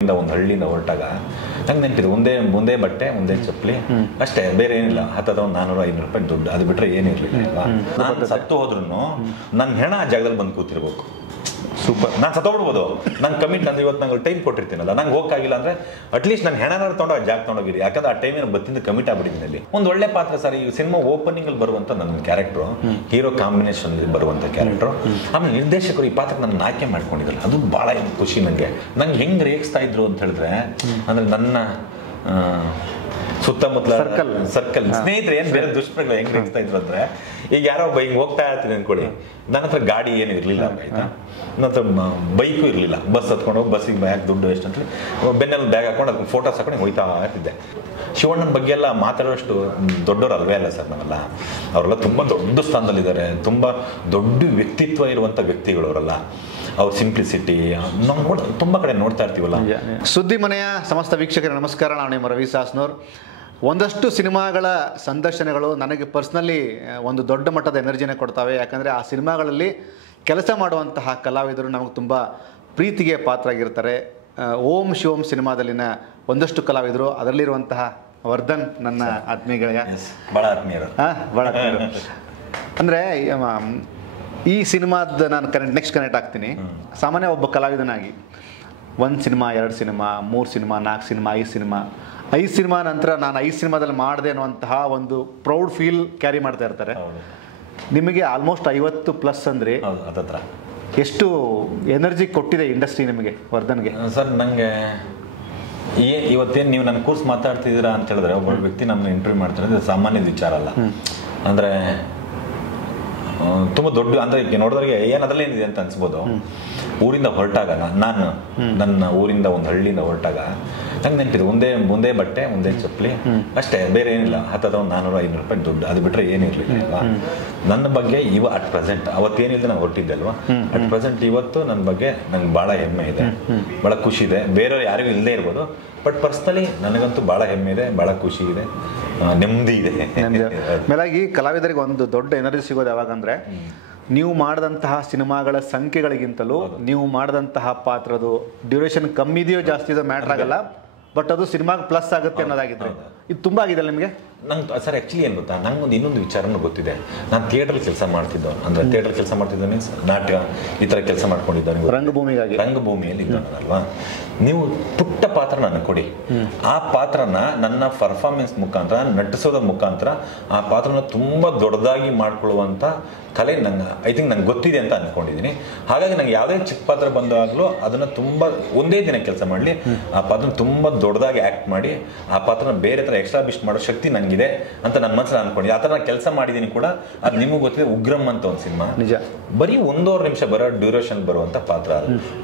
ಒಂದು ಹಳ್ಳಿಯಿಂದ ಹೊರಟಾಗ ನಂಗೆ ನೆನಪಿದೆ, ಒಂದೇ ಬಟ್ಟೆ, ಒಂದೇ ಚಪ್ಪಲಿ ಅಷ್ಟೇ, ಬೇರೆ ಏನಿಲ್ಲ. ಹತ್ತದ ಒಂದು 400-500 ರೂಪಾಯಿ ದುಡ್ಡು, ಅದು ಬಿಟ್ಟರೆ ಏನಿರಲಿಲ್ಲ. ನಾನು ಸತ್ತು ಹೋದ್ರೂ ನನ್ನ ಹೆಣ ಆ ಜಾಗದಲ್ಲಿ ಬಂದು ಕೂತಿರ್ಬೇಕು. ಸೂಪರ್. ನಾನು ಸತ್ತೋಗ್ಬಿಡ್ಬೋದು, ನಂಗೆ ಕಮಿಟ್ ಅಂದ್ರೆ ಇವತ್ತು ನಂಗೆ ಟೈಮ್ ಕೊಟ್ಟಿರ್ತೀನಲ್ಲ, ನಂಗೆ ಹೋಗಕ್ಕಾಗಿಲ್ಲ ಅಂದರೆ ಅಟ್ಲೀಸ್ಟ್ ನಾನು ಹೆಣನಾರು ತೊಗೊಂಡು ಆ ಜಾಗ ತೊಗೊಂಡೋಗಿರಿ. ಯಾಕಂದ್ರೆ ಆ ಟೈಮಿನ ಬತ್ತಿಂದ ಕಮಿಟ್ ಆಗ್ಬಿಟ್ಟಿದ್ದೀನಿ ಅಲ್ಲಿ. ಒಂದು ಒಳ್ಳೆ ಪಾತ್ರ ಸರ್. ಈ ಸಿನಿಮಾ ಓಪನಿಂಗಲ್ಲಿ ಬರುವಂಥ ನನ್ನ ಕ್ಯಾರೆಕ್ಟ್ರು, ಹೀರೋ ಕಾಂಬಿನೇಷನ್ ಬರುವಂಥ ಕ್ಯಾರೆಕ್ಟ್ರು. ಆಮೇಲೆ ನಿರ್ದೇಶಕರು ಈ ಪಾತ್ರ ನನ್ನ ಆಯ್ಕೆ ಮಾಡ್ಕೊಂಡಿದ್ದಲ್ಲ, ಅದು ಭಾಳ ಖುಷಿ ನನಗೆ. ನಂಗೆ ಹೆಂಗೆ ರೇಗಿಸ್ತಾ ಇದ್ರು ಅಂತ ಹೇಳಿದ್ರೆ, ಅಂದರೆ ನನ್ನ ಸುತ್ತಮುತ್ತಲ ಸರ್ಕಲ್ ಸ್ನೇಹಿತರೆ ಏನು ಬೇರೆ ದುಷ್ಪ್ರಗಳು ಹೆಂಗೆ ರೇಗಿಸ್ತಾ ಇದ್ರು ಅಂದರೆ, ಈಗ ಯಾರೋ ಒಬ್ಬ ಹಿಂಗೆ ಹೋಗ್ತಾ ಇರ್ತೀನಿ ಅಂದ್ಕೊಳ್ಳಿ, ನನ್ನ ಹತ್ರ ಗಾಡಿ ಏನು ಇರಲಿಲ್ಲ ಆಯ್ತಾ, ನನ್ನ ಹತ್ರ ಬೈಕು ಇರಲಿಲ್ಲ. ಬಸ್ ಹತ್ಕೊಂಡು ಹೋಗಿ ಬಸ್ಸಿಗೆ ಬ್ಯಾಗ್ ದುಡ್ಡು ಎಷ್ಟು ಅಂತೇಳಿ ಬೆನ್ನಲ್ಲಿ ಬ್ಯಾಗ್ ಹಾಕೊಂಡು ಅದಕ್ಕೆ ಫೋಟೋಸ್ ಹಾಕೊಂಡು ಹೋಗ್ತಾ ಇರ್ತಿದ್ದೆ. ಶಿವಣ್ಣನ ಬಗ್ಗೆ ಎಲ್ಲ ಮಾತಾಡೋಷ್ಟು ದೊಡ್ಡವರು ಅಲ್ವೇ ಅಲ್ಲ ಸರ್ ನಾವೆಲ್ಲ. ಅವರೆಲ್ಲ ತುಂಬ ದೊಡ್ಡ ಸ್ಥಾನದಲ್ಲಿದ್ದಾರೆ, ತುಂಬ ದೊಡ್ಡ ವ್ಯಕ್ತಿತ್ವ ಇರುವಂಥ ವ್ಯಕ್ತಿಗಳವರೆಲ್ಲ. ಅವ್ರ ಸಿಂಪ್ಲಿಸಿಟಿ ನಾವು ತುಂಬ ಕಡೆ ನೋಡ್ತಾ ಇರ್ತೀವಲ್ಲ. ಸುದ್ದಿ ಮನೆಯ ಸಮಸ್ತ ವೀಕ್ಷಕರ ನಮಸ್ಕಾರ. ನಾನು ನಿಮ್ಮ ರವಿ ಸಾಸ್ನೂರ್. ಒಂದಷ್ಟು ಸಿನಿಮಾಗಳ ಸಂದರ್ಶನಗಳು ನನಗೆ ಪರ್ಸ್ನಲಿ ಒಂದು ದೊಡ್ಡ ಮಟ್ಟದ ಎನರ್ಜಿನ ಕೊಡ್ತವೆ. ಯಾಕಂದರೆ ಆ ಸಿನಿಮಾಗಳಲ್ಲಿ ಕೆಲಸ ಮಾಡುವಂತಹ ಕಲಾವಿದರು ನಮಗೆ ತುಂಬ ಪ್ರೀತಿಗೆ ಪಾತ್ರ ಆಗಿರ್ತಾರೆ. ಓಂ ಶಿವಂ ಸಿನಿಮಾದಲ್ಲಿನ ಒಂದಷ್ಟು ಕಲಾವಿದರು, ಅದರಲ್ಲಿರುವಂತಹ ವರ್ಧನ್ ನನ್ನ ಆತ್ಮೀಯ ಭಾಳ ಆತ್ಮೀಯರು. ಭಾಳ ಆತ್ಮೀಯರು ಅಂದರೆ ಈ ಸಿನಿಮಾದ ನಾನು ನೆಕ್ಸ್ಟ್ ಕನೆಕ್ಟ್ ಆಗ್ತೀನಿ. ಸಾಮಾನ್ಯ ಒಬ್ಬ ಕಲಾವಿದನಾಗಿ 1 cinema, 2 cinema, 3 cinema, 4 cinema, 5 cinema ನಂತರ ನಾನು 5 ಸಿನಿಮಾದಲ್ಲಿ ಮಾಡಿದೆ ಅನ್ನುವಂತಹ ಒಂದು ಪ್ರೌಡ್ ಫೀಲ್ ಕ್ಯಾರಿ ಮಾಡ್ತಾ ಇರ್ತಾರೆ. ನಿಮಗೆ ಆಲ್ಮೋಸ್ಟ್ 50+ ಅಂದರೆ ಎಷ್ಟು ಎನರ್ಜಿ ಕೊಟ್ಟಿದೆ ಇಂಡಸ್ಟ್ರಿ ನಿಮಗೆ, ವರ್ಧನ್ಗೆ? ಸರ್ ನನಗೆ ಇವತ್ತೇನು ನೀವು ನನ್ನ ಕೋರ್ಸ್ ಮಾತಾಡ್ತಿದ್ದೀರಾ ಅಂತ ಹೇಳಿದ್ರೆ, ಒಬ್ಬ ವ್ಯಕ್ತಿ ನಮ್ಮ ಇಂಟರ್ವ್ಯೂ ಮಾಡ್ತಾರೆ, ಇದು ಸಾಮಾನ್ಯದ ವಿಚಾರ ಅಲ್ಲ. ಅಂದರೆ ತುಂಬ ದೊಡ್ಡ, ಅಂದರೆ ನೋಡಿದ್ರಿಗೆ ಏನು ಅದರಲ್ಲೇ ಏನಿದೆ ಅಂತ ಅನ್ಸ್ಬೋದು. ಊರಿಂದ ಹೊರಟಾಗ ನಾನು ನನ್ನ ಊರಿಂದ ಒಂದು ಹಳ್ಳಿಯಿಂದ ಹೊರಟಾಗ ನಂಗೆ ನೆನಪಿದೆ, ಒಂದೇ ಬಟ್ಟೆ, ಒಂದೇ ಚಪ್ಪಲಿ ಅಷ್ಟೇ, ಬೇರೆ ಏನಿಲ್ಲ. ಹತ್ತದ ಒಂದು 400-500 ರೂಪಾಯಿ ದುಡ್ಡು, ಅದು ಬಿಟ್ಟರೆ ಏನಿರಲಿಲ್ಲ. ನನ್ನ ಬಗ್ಗೆ ಅಟ್ ಪ್ರೆಸೆಂಟ್, ಅವತ್ತೇನಿಲ್ಲ ನಾನು ಹೊರಟಿದ್ದೆ ಅಲ್ವಾ, ಅಟ್ ಪ್ರೆಸೆಂಟ್ ಇವತ್ತು ನನ್ನ ಬಗ್ಗೆ ನಂಗೆ ಭಾಳ ಹೆಮ್ಮೆ ಇದೆ, ಭಾಳ ಖುಷಿ ಇದೆ. ಬೇರೆಯವ್ರು ಯಾರಿಗೂ ಇಲ್ಲದೆ ಇರ್ಬೋದು, ಬಟ್ ಪರ್ಸ್ನಲಿ ನನಗಂತೂ ಭಾಳ ಹೆಮ್ಮೆ ಇದೆ, ಭಾಳ ಖುಷಿ ಇದೆ, ನೆಮ್ಮದಿ ಇದೆ. ಮೇಲಾಗಿ ಕಲಾವಿದರಿಗೆ ಒಂದು ದೊಡ್ಡ ಎನರ್ಜಿ ಸಿಗೋದು ಯಾವಾಗಂದ್ರೆ, ನೀವು ಮಾಡಿದಂತಹ ಸಿನಿಮಾಗಳ ಸಂಖ್ಯೆಗಳಿಗಿಂತಲೂ ನೀವು ಮಾಡಿದಂತಹ ಪಾತ್ರದ ಡ್ಯೂರೇಷನ್ ಕಮ್ಮಿ ಇದೆಯೋ ಜಾಸ್ತಿ ಇದೆಯೋ ಮ್ಯಾಟ್ರ್ ಆಗಲ್ಲ, ಬಟ್ ಅದು ಸಿನಿಮಾಗೆ ಪ್ಲಸ್ ಆಗುತ್ತೆ ಅನ್ನೋದಾಗಿದ್ರೆ ಇದು ತುಂಬ ಆಗಿದೆ ನಿಮಗೆ. ನಂಗೆ ಸರ್ ಆ್ಯಕ್ಚುಲಿ ಏನು ಗೊತ್ತಾ, ನಂಗೊಂದು ಇನ್ನೊಂದು ವಿಚಾರನೂ ಗೊತ್ತಿದೆ. ನಾನು ಥಿಯೇಟ್ರಲ್ಲಿ ಕೆಲಸ ಮಾಡ್ತಿದ್ದೋ, ಅಂದರೆ ಥಿಯೇಟ್ರಲ್ಲಿ ಕೆಲಸ ಮಾಡ್ತಿದ್ದ ಮೀನ್ಸ್ ನಾಟ್ಯ ಈ ಥರ ಕೆಲಸ ಮಾಡ್ಕೊಂಡಿದ್ದ, ರಂಗಭೂಮಿಯಲ್ಲಿ ಇದ್ದಾನಲ್ವಾ. ನೀವು ಪುಟ್ಟ ಪಾತ್ರ ನನಗೆ ಕೊಡಿ, ಆ ಪಾತ್ರನ ನನ್ನ ಪರ್ಫಾರ್ಮೆನ್ಸ್ ಮುಖಾಂತರ, ನಟಿಸೋದ್ರ ಮುಖಾಂತರ ಆ ಪಾತ್ರನ ತುಂಬ ದೊಡ್ಡದಾಗಿ ಮಾಡ್ಕೊಳ್ಳುವಂಥ ಕಲೆ ನಂಗೆ ಐ ಥಿಂಕ್ ನಂಗೆ ಗೊತ್ತಿದೆ ಅಂತ ಅಂದ್ಕೊಂಡಿದ್ದೀನಿ. ಹಾಗಾಗಿ ನಂಗೆ ಯಾವುದೇ ಚಿಕ್ಕ ಪಾತ್ರ ಬಂದಾಗಲೂ ಅದನ್ನು ತುಂಬ ಒಂದೇ ದಿನ ಕೆಲಸ ಮಾಡಲಿ, ಆ ಪಾತ್ರನ ತುಂಬ ದೊಡ್ಡದಾಗಿ ಆ್ಯಕ್ಟ್ ಮಾಡಿ ಆ ಪಾತ್ರನ ಬೇರೆ ಥರ ಎಕ್ಸ್ಟಾಬ್ಲಿಷ್ ಮಾಡೋ ಶಕ್ತಿ ನನಗಿದೆ ಅಂತ ನನ್ನ ಮನಸ್ಸಲ್ಲಿ ಅಂದ್ಕೊಂಡಿದ್ದೆ. ಆ ಥರ ನಾನು ಕೆಲಸ ಮಾಡಿದ್ದೀನಿ ಕೂಡ. ಅದು ನಿಮಗೆ ಗೊತ್ತಿದೆ, ಉಗ್ರಂ ಅಂತ ಒಂದು ಸಿನಿಮಾ, ನಿಜ, ಬರೀ 1.5 ನಿಮಿಷ ಬರೋ ಡ್ಯೂರೇಷನ್ ಬರುವಂಥ ಪಾತ್ರ.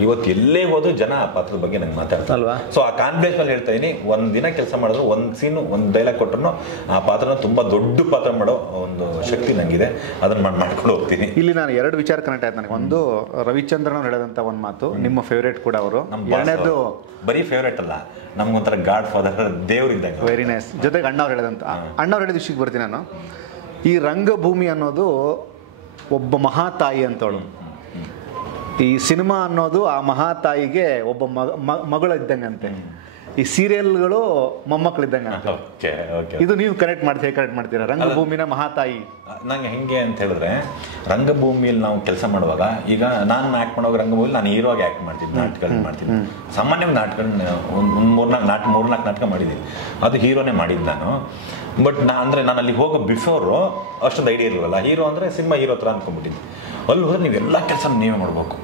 ಇವತ್ತು ಎಲ್ಲೇ ಹೋದ್ರು ಜನ ಆ ಪಾತ್ರದ ಬಗ್ಗೆ ನಂಗೆ ಮಾತಾಡ್ತಾರೆ. ಸೊ ಆ ಕಾನ್ಫಿಡೆನ್ಸ್ ಮೇಲೆ ಹೇಳ್ತಾ ಇದೀನಿ, ಒಂದು ದಿನ ಕೆಲಸ ಮಾಡಿದ್ರು, ಒಂದು ಸೀನು, ಒಂದು ಡೈಲಾಗ್ ಕೊಟ್ಟರು ಆ ಪಾತ್ರನ ತುಂಬ ದೊಡ್ಡ ಪಾತ್ರ ಮಾಡೋ ಒಂದು ಶಕ್ತಿ ನನಗಿದೆ. ಅದನ್ನು ಮಾಡ್ಕೊಂಡು ಹೋಗ್ತೀನಿ. ಇಲ್ಲಿ ನಾನು 2 ವಿಚಾರ ಕನೆಕ್ಟ್ ಆಯ್ತು ನನಗೆ. ಒಂದು, ರವಿಚಂದ್ರನ್ ಅವ್ರು ಹೇಳಿದಂಥ ಒಂದು ಮಾತು, ನಿಮ್ಮ ಫೇವ್ರೇಟ್ ಕೂಡ ಅವರು. ಎರಡನೇದು ಬರೀ ಫೇವ್ರೇಟ್ ಅಲ್ಲ, ನಮ್ಗೊಂಥರ ಗಾಡ್ ಫಾದರ್, ದೇವ್ರಿದ್ದಾಗ. Very nice. ಜೊತೆಗೆ ಅಣ್ಣವ್ರು ಹೇಳಿದಂಥ, ಅಣ್ಣವ್ರು ಹೇಳಿದ ವಿಷಯಕ್ಕೆ ಬರ್ತೀನಿ ನಾನು. ಈ ರಂಗಭೂಮಿ ಅನ್ನೋದು ಒಬ್ಬ ಮಹಾತಾಯಿ ಅಂತವಳು. ಈ ಸಿನಿಮಾ ಅನ್ನೋದು ಆ ಮಹಾತಾಯಿಗೆ ಒಬ್ಬ ಮಗಳು ಇದ್ದಂಗಂತೆ. ಈ ಸೀರಿಯಲ್ಗಳು ಮೊಮ್ಮಕ್ಕಳಿದ್ದಂಗೆ ಅಂತ. ಇದು ನೀವು ಕನೆಕ್ಟ್ ಮಾಡ್ತೀರಾ ರಂಗಭೂಮಿನ ಮಹಾತಾಯಿ? ನಂಗೆ ಹೆಂಗೆ ಅಂತ ಹೇಳಿದ್ರೆ, ರಂಗಭೂಮಿಯಲ್ಲಿ ನಾವು ಕೆಲಸ ಮಾಡುವಾಗ, ಈಗ ನಾನು ಆ್ಯಕ್ಟ್ ಮಾಡುವಾಗ ರಂಗಭೂಮಿಯಲ್ಲಿ ನಾನು ಹೀರೋಗಿ ಆ್ಯಕ್ಟ್ ಮಾಡ್ತಿದ್ದೆ, ನಾಟಕಗಳನ್ನ ಮಾಡ್ತೀನಿ. ಸಾಮಾನ್ಯವಾಗಿ ನಾಟಕಗಳನ್ನ ಒಂದು 3-4 ನಾಟಕ ಮಾಡಿದ್ದೀನಿ, ಅದು ಹೀರೋನೇ ಮಾಡಿದ್ದು ನಾನು. ಬಟ್ ಅಂದರೆ ನಾನು ಅಲ್ಲಿ ಹೋಗೋ ಬಿಫೋರು ಅಷ್ಟೊಂದು ಐಡಿಯಾ ಇರಲಿಲ್ಲ. ಹೀರೋ ಅಂದರೆ ಸಿನಿಮಾ ಹೀರೋ ಥರ ಅಂದ್ಕೊಂಡ್ಬಿಟ್ಟಿದ್ದೆ. ಅಲ್ಲಿ ಹೋದ್ರೆ ನೀವೆಲ್ಲ ಕೆಲಸ ನೀವೇ ಮಾಡಬೇಕು.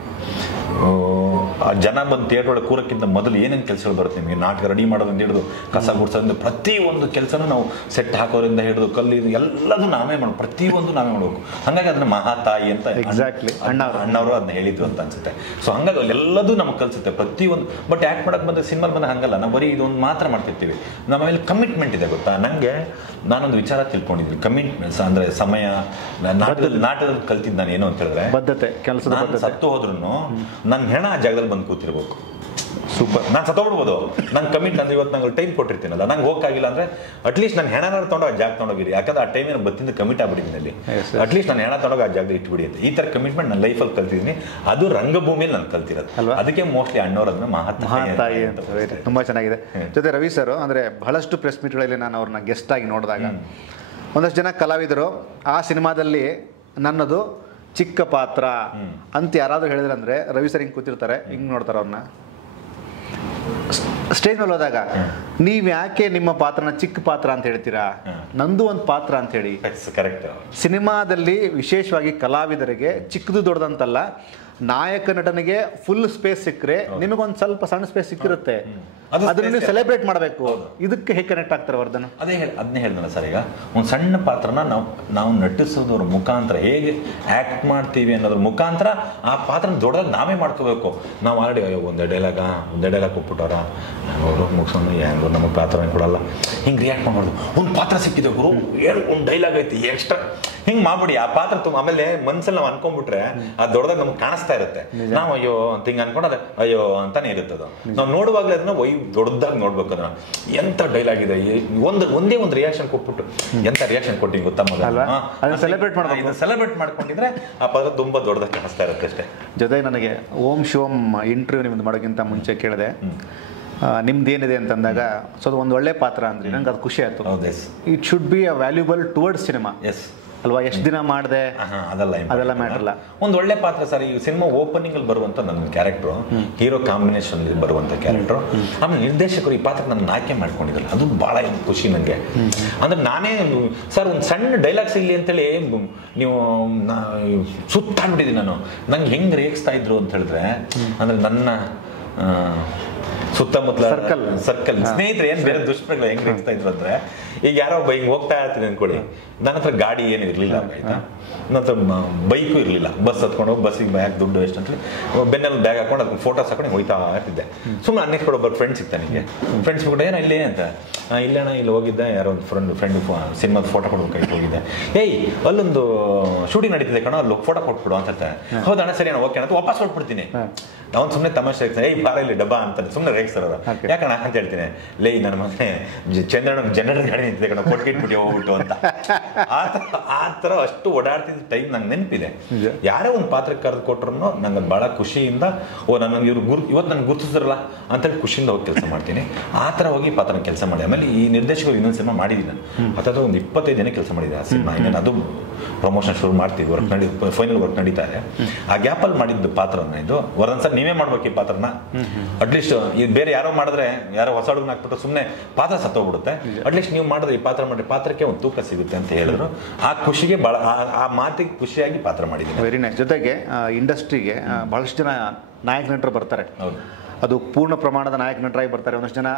ಜನ ಬಂದು ಥಿಯೇಟರ್ ಒಳಗೆ ಕೂರಕ್ಕಿಂತ ಮೊದಲು ಏನೇನು ಕೆಲಸಗಳು ಬರುತ್ತೆ ನಿಮಗೆ, ನಾಟಕ ರೆಡಿ ಮಾಡೋದ್ರಿಂದ ಹಿಡಿದು ಕಸ ಗುಡಿಸೋದ್ರಿಂದ ಪ್ರತಿಯೊಂದು ಕೆಲಸನೂ ನಾವು ಸೆಟ್ ಹಾಕೋದ್ರಿಂದ ಹಿಡಿದು ಕಲ್ಲು ಎಲ್ಲದೂ ನಾವೇ ಮಾಡೋದು, ಪ್ರತಿಯೊಂದು ನಾವೇ ಮಾಡಬೇಕು. ಹಾಗಾಗಿ ಅದನ್ನ ಮಹಾತಾಯಿ ಅಂತ ಎಕ್ಸಾಕ್ಟ್ಲಿ ಅಣ್ಣವರು ಅದನ್ನ ಹೇಳಿದ್ರು ಅಂತ ಅನ್ಸುತ್ತೆ. ಸೊ ಹಂಗಾಗಿ ಎಲ್ಲದೂ ನಮಗೆ ಕಲಿಸುತ್ತೆ ಪ್ರತಿಯೊಂದು. ಬಟ್ ಆ್ಯಕ್ಟ್ ಮಾಡೋಕ್ಕೆ ಬಂದರೆ ಸಿನಿಮಾಲ್ ಬಂದಾಗ ಹಂಗಲ್ಲ, ನಾವು ಬರೀ ಇದೊಂದು ಮಾತ್ರ ಮಾಡ್ತಿರ್ತೀವಿ. ನಮ್ಮ ಮೇಲೆ ಕಮಿಟ್ಮೆಂಟ್ ಇದೆ ಗೊತ್ತಾ. ನನಗೆ ನಾನೊಂದು ವಿಚಾರ ತಿಳ್ಕೊಂಡಿದ್ದೀನಿ, ಕಮಿಟ್ಮೆಂಟ್ಸ್ ಅಂದರೆ ಸಮಯ. ನಾಟಕದಲ್ಲಿ ಕಲ್ತಿದ್ದು ನಾನು ಏನು ಅಂತ ಹೇಳಿದ್ರೆ, ಬದ್ಧತೆ, ಕೆಲಸದ ಬದ್ಧತೆ. ಸತ್ತು ಹೋದ್ರೂ ನನ್ನ ಹೆಣ ಆ ಜಾಗದಲ್ಲಿ ಬಂದು ಕೂತಿರ್ಬೇಕು. ಸೂಪರ್. ನಾನು ಸತ್ತೋಗ್ಬಿಡ್ಬೋದು, ನಂಗೆ ಕಮಿಟ್ ಅಂದ್ರೆ ಇವತ್ತು ನಂಗೆ ಟೈಮ್ ಕೊಟ್ಟಿರ್ತೀನಲ್ಲ, ನಂಗೆ ಹೋಗಕ್ಕಾಗಿಲ್ಲ ಅಂದ್ರೆ ಅಟ್ಲೀಸ್ಟ್ ನಾನು ಹೆಣ ತೊಗೊಂಡೋಗಿ ಆ ಜಾಗ ತೊಗೊಂಡೋಗಿರಿ, ಯಾಕಂದ್ರೆ ಆ ಟೈಮಿನ ಬತ್ತಿಂದ ಕಮಿಟ್ ಆಗ್ಬಿಟ್ಟಿದ್ದೀನಿ ಅಲ್ಲಿ, ಅಟ್ಲೀಸ್ಟ್ ನಾನು ಹೆಣ ತೊಗೊಂಡೋಗಿ ಆ ಜಾಗದಲ್ಲಿ ಇಟ್ಬಿಡಿ ಅಂತ. ಈ ಥರ ಕಮಿಟ್ಮೆಂಟ್ ನನ್ನ ಲೈಫಲ್ಲಿ ಕಲ್ತಿದ್ದೀನಿ, ಅದು ರಂಗಭೂಮಿಯಲ್ಲಿ ನಾನು ಕಲ್ತಿರೋದು. ಅದಕ್ಕೆ ಮೋಸ್ಟ್ಲಿ ಅಣ್ಣವ್ರು ಅದನ್ನ ಮಹಾತಾಯಿ ಅಂತ. ತುಂಬಾ ಚೆನ್ನಾಗಿದೆ. ಜೊತೆ ರವಿ ಸರ್ ಅಂದ್ರೆ ಬಹಳಷ್ಟು ಪ್ರೆಸ್ ಮೀಟ್ಗಳಲ್ಲಿ ನಾನು ಅವ್ರನ್ನ ಗೆಸ್ಟ್ ಆಗಿ ನೋಡಿದಾಗ ಒಂದಷ್ಟು ಜನ ಕಲಾವಿದರು ಆ ಸಿನಿಮಾದಲ್ಲಿ ನನ್ನದು ಚಿಕ್ಕ ಪಾತ್ರ ಅಂತ ಯಾರಾದ್ರೂ ಹೇಳಿದ್ರೆ ಅಂದ್ರೆ ರವಿ ಸರ್ ಹಿಂಗೆ ಕೂತಿರ್ತಾರೆ, ಹಿಂಗೆ ನೋಡ್ತಾರೆ ಅವ್ರನ್ನ. ಸ್ಟೇಜ್ ಮೇಲೆ ಹೋದಾಗ ನೀವ್ ಯಾಕೆ ನಿಮ್ಮ ಪಾತ್ರನ ಚಿಕ್ಕ ಪಾತ್ರ ಅಂತ ಹೇಳ್ತೀರಾ, ನಂದು ಒಂದು ಪಾತ್ರ ಅಂತ ಹೇಳಿ. ಕರೆಕ್ಟ್. ಸಿನಿಮಾದಲ್ಲಿ ವಿಶೇಷವಾಗಿ ಕಲಾವಿದರಿಗೆ ಚಿಕ್ಕದು ದೊಡ್ಡದಂತಲ್ಲ, ನಾಯಕ ನಟನಿಗೆ ಫುಲ್ ಸ್ಪೇಸ್ ಸಿಕ್ಕರೆ ನಿಮಗೊಂದು ಸ್ವಲ್ಪ ಸಣ್ಣ ಸ್ಪೇಸ್ ಸಿಕ್ಕಿರುತ್ತೆ, ಅದನ್ನ ನೀವು ಸೆಲೆಬ್ರೇಟ್ ಮಾಡಬೇಕು. ಇದಕ್ಕೆ ಹೇಗೆ ಕನೆಕ್ಟ್ ಆಗ್ತಾರೆ ವರ್ಧನ್? ಅದನ್ನೇ ಹೇಳ್ದಲ್ಲ ಸರ್, ಈಗ ಒಂದು ಸಣ್ಣ ಪಾತ್ರನ ನಾವು ನಟಿಸೋದ್ರ ಮುಖಾಂತರ ಹೇಗೆ ಆಕ್ಟ್ ಮಾಡ್ತೀವಿ ಅನ್ನೋದ್ರ ಮುಖಾಂತರ ಆ ಪಾತ್ರನ ದೊಡ್ಡದಾಗಿ ನಾವೇ ಮಾಡ್ಕೋಬೇಕು. ನಾವು ಆಲ್ರೆಡಿ ಒಂದೇ ಡೈಲಾಗ್ ಕೊಟ್ಬಿಟ್ಟವ್ರ ಅವರು ಮುಗಿಸೋನು ಹೆಂಗೋ ನಮಗೆ ಪಾತ್ರ ಕೊಡಲ್ಲ, ಹಿಂಗೆ ರಿಯಾಕ್ಟ್ ಮಾಡ್ಬಾರ್ದು. ಒಂದು ಪಾತ್ರ ಸಿಕ್ಕಿದೆ ಗುರು, ಏನು ಒಂದು ಡೈಲಾಗ್ ಐತಿ ಎಕ್ಸ್ಟ್ರಾ, ಹಿಂಗೆ ಮಾಡ್ಬಿಡಿ ಆ ಪಾತ್ರ ಆಮೇಲೆ ಮನ್ಸಲ್ಲಿ ನಾವು ಅನ್ಕೊಂಡ್ಬಿಟ್ರೆ ಆ ದೊಡ್ಡದಾಗ ನಮ್ಗೆ ಕಾಣಿಸ್ತಾ ಇರುತ್ತೆ. ನಾವು ಅಯ್ಯೋ ಅಂತ ಹಿಂಗೆ ಅನ್ಕೊಂಡು ಅದೇ ಅಯ್ಯೋ ಅಂತಾನೆ ಇರುತ್ತದು. ನಾವು ನೋಡುವಾಗಲೇ ಅದನ್ನ ದೊಡ್ಡದಾಗಿ ನೋಡ್ಬೇಕು. ಅದನ್ನ ಎಂತ ಡೈಲಾಗ್ ಇದೆ, ಒಂದೇ ಒಂದು ರಿಯಾಕ್ಷನ್ ಕೊಟ್ಬಿಟ್ಟು ಎಂತ ರಿಯಾಕ್ಷನ್ ಕೊಟ್ಟಿಂಗ್ ಗೊತ್ತಾ, ಸೆಲೆಬ್ರೇಟ್ ಮಾಡ್ಕೊಂಡಿದ್ರೆ ಆ ಪದ ತುಂಬಾ ದೊಡ್ಡದಾಗಿ ಕಾಣಿಸ್ತಾ ಇರುತ್ತೆ ಅಷ್ಟೇ. ಜೊತೆಗೆ ನನಗೆ ಓಂ ಶಿವಂ ಇಂಟರ್ವ್ಯೂ ನಿಮ್ದು ಮಾಡೋಕ್ಕಿಂತ ಮುಂಚೆ ಕೇಳಿದೆ, ನಿಮ್ದೇನಿದೆ ಅಂತಂದಾಗ ಸೊ ಅದು ಒಂದು ಒಳ್ಳೆ ಪಾತ್ರ ಅಂದ್ರೆ ನಂಗೆ ಅದು ಖುಷಿ ಆಯ್ತು. It should be a valuable towards cinema ಅಲ್ವಾ? ಎಷ್ಟು ದಿನ ಮಾಡಿದೆ ಅದೆಲ್ಲ ಮ್ಯಾಟರ್ ಅಲ್ಲ, ಒಂದು ಒಳ್ಳೆ ಪಾತ್ರ ಸರ್. ಈ ಸಿನಿಮಾ ಓಪನಿಂಗ್ ಅಲ್ಲಿ ಬರುವಂತ ನನ್ನ ಕ್ಯಾರೆಕ್ಟರ್, ಹೀರೋ ಕಾಂಬಿನೇಷನ್ ಬರುವಂತ ಕ್ಯಾರೆಕ್ಟರ್, ಆಮೇಲೆ ನಿರ್ದೇಶಕರು ಈ ಪಾತ್ರ ನನ್ನ ಆಯ್ಕೆ ಮಾಡ್ಕೊಂಡಿದ್ದಾರೆ, ಅದು ಬಹಳ ಖುಷಿ ನನಗೆ. ಅಂದ್ರೆ ನಾನೇ ಸರ್ ಒಂದು ಸಣ್ಣ ಡೈಲಾಗ್ಸ್ ಇಲ್ಲಿ ಅಂತೇಳಿ ನೀವು ಸುತ್ತಾಡ್ಬಿಟ್ಟಿದ್ದೀನಿ ನಾನು. ನಂಗೆ ಹೆಂಗ್ ರೇಗಿಸ್ತಾ ಇದ್ರು ಅಂತ ಹೇಳಿದ್ರೆ, ಅಂದ್ರೆ ನನ್ನ ಸುತ್ತಮುತ್ತಲ ಸರ್ಕಲ್ ಸ್ನೇಹಿತರೆ ಏನ್ ಬೇರೆ ದುಷ್ಪ್ರಗಳು ಹೆಂಗ್ ರೇಗಿಸ್ತಾ ಇದ್ರು ಅಂದ್ರೆ, ಈಗ ಯಾರೋ ಒಬ್ಬ ಹಿಂಗ್ ಹೋಗ್ತಾ ಇರ್ತೀನಿ ಅನ್ಕೊಳ್ಳಿ, ನನ್ನ ಹತ್ರ ಗಾಡಿ ಏನು ಇರ್ಲಿಲ್ಲ ಆಯ್ತಾ, ನನ್ನ ಹತ್ರ ಬೈಕು ಇರಲಿಲ್ಲ, ಬಸ್ ಹತ್ಕೊಂಡು ಹೋಗಿ ಬಸ್ಸಿಗೆ ಬ್ಯಾಗ್ ದುಡ್ಡು ಎಷ್ಟು ಅಂತ ಬೆನ್ನಲ್ಲಿ ಬ್ಯಾಗ್ ಹಾಕೊಂಡು ಅದಕ್ಕೆ ಫೋಟೋಸ್ ಹಾಕೊಂಡು ಹೋಗ್ತಾ ಇರ್ತಿದ್ದೆ. ಸುಮ್ಮನೆ ಅನ್ನೆಕ್ಸ್ಟ್ ಒಬ್ಬ ಫ್ರೆಂಡ್ ಸಿಗ್ತಾನೆ, ನನಗೆ ಫ್ರೆಂಡ್ಸ್ ಬಿಟ್ಟು ಏನೋ ಇಲ್ಲೇ ಅಂತ, ಇಲ್ಲಣ್ಣ ಇಲ್ಲಿ ಹೋಗಿದ್ದೆ, ಯಾರೋ ಒಂದು ಫ್ರೆಂಡ್ ಸಿನಿಮಾದ ಫೋಟೋ ಕೊಡ್ಬೇಕಾಯ್ತು ಹೋಗಿದ್ದೆ, ಏಯ್ ಅಲ್ಲೊಂದು ಶೂಟಿಂಗ್ ನಡೀತಿದೆ ಕಣ, ಅಲ್ಲಿ ಫೋಟೋ ಕೊಟ್ಬಿಡು ಅಂತ ಹೇಳ್ತಾರೆ. ಹೌದಣ್ಣ ಸರಿ ಅಣ್ಣ ಓಕೆ ಅಂತ ವಾಪಸ್ ಹೊಟ್ಬಿಡ್ತೀನಿ. ಅವ್ನು ಸುಮ್ಮನೆ ತಮಾಷೆ ಹೇಳ್ತಾನೆ, ಏಯ್ ಬಾರ ಇಲ್ಲಿ ಡಬ್ಬ ಅಂತಾನೆ, ಸುಮ್ಮನೆ ರೇಗಿಸ್ತಾರ ಯಾಕಣ್ಣ ಅಂತ ಹೇಳ್ತೀನಿ. ಲೇ ನನ್ನ ಮನೆ ಜನರಲ್ ಗಾಡಿ ನಿಂತಿದೆ ಕಣ, ಕೊಟ್ಬಿಟ್ಟು ಹೋಗ್ಬಿಟ್ಟು ಅಂತ. ಆ ಥರ ಅಷ್ಟು ಓಡಾಡ್ತಿದ್ದ ಟೈಮ್ ನಂಗೆ ನೆನಪಿದೆ. ಯಾರೇ ಒಂದು ಪಾತ್ರಕ್ಕೆ ಕರೆದು ಕೊಟ್ರು ನಂಗೆ ಭಾಳ ಖುಷಿಯಿಂದ ನನಗೆ ಇವ್ರು ಇವತ್ತು ನನಗೆ ಗುರುತಿಸಿದ್ರಲ್ಲ ಅಂತೇಳಿ ಖುಷಿಯಿಂದ ಹೋಗಿ ಕೆಲಸ ಮಾಡ್ತೀನಿ. ಆ ಥರ ಹೋಗಿ ಪಾತ್ರನ ಕೆಲಸ ಮಾಡಿ. ಆಮೇಲೆ ಈ ನಿರ್ದೇಶಕರು ಇನ್ನೊಂದು ಸಿನಿಮಾ ಮಾಡಿದ್ದೀನಿ ನಾನು, ಅಥವಾ ಒಂದು 25 ಜನ ಕೆಲಸ ಮಾಡಿದೆ ಆ ಸಿನಿಮಾ. ಇನ್ನೇನು ಅದು ಪ್ರಮೋಷನ್ ಶುರು ಮಾಡ್ತೀವಿ, ಫೈನಲ್ ವರ್ಕ್ ನಡೀತಾ ಇದೆ. ಆ ಗ್ಯಾಪಲ್ಲಿ ಮಾಡಿದ್ದು ಪಾತ್ರನ ಇದು ವರ್ಧನ್ ಸರ್ ನೀವೇ ಮಾಡ್ಬೇಕು ಈ ಪಾತ್ರನ. ಅಟ್ಲೀಸ್ಟ್ ಇದು ಬೇರೆ ಯಾರೋ ಮಾಡಿದ್ರೆ, ಯಾರೋ ಹೊಸ ಹುಡುಗನ ಹಾಕ್ಬಿಟ್ಟು ಸುಮ್ಮನೆ ಪಾತ್ರ ಸತ್ತೋಗ್ಬಿಡುತ್ತೆ. ಅಟ್ಲೀಸ್ಟ್ ನೀವು ಮಾಡಿದ್ರೆ ಈ ಪಾತ್ರ ಮಾಡಿ ಪಾತ್ರಕ್ಕೆ ಒಂದು ತೂಕ ಸಿಗುತ್ತೆ ಅಂತ ಹೇಳಿದ್ರು. ಆ ಖುಷಿಗೆ ಭಾಳ ಆ ಮಾತಿಗೆ ಖುಷಿಯಾಗಿ ಪಾತ್ರ ಮಾಡಿದ್ದೀನಿ. Very nice. ಜೊತೆಗೆ ಇಂಡಸ್ಟ್ರಿಗೆ ಬಹಳಷ್ಟು ಜನ ನಾಯಕ ನಟರು ಬರ್ತಾರೆ. ಅದು ಪೂರ್ಣ ಪ್ರಮಾಣದ ನಾಯಕ ನಟರಾಗಿ ಬರ್ತಾರೆ, ಒಂದಷ್ಟು ಜನ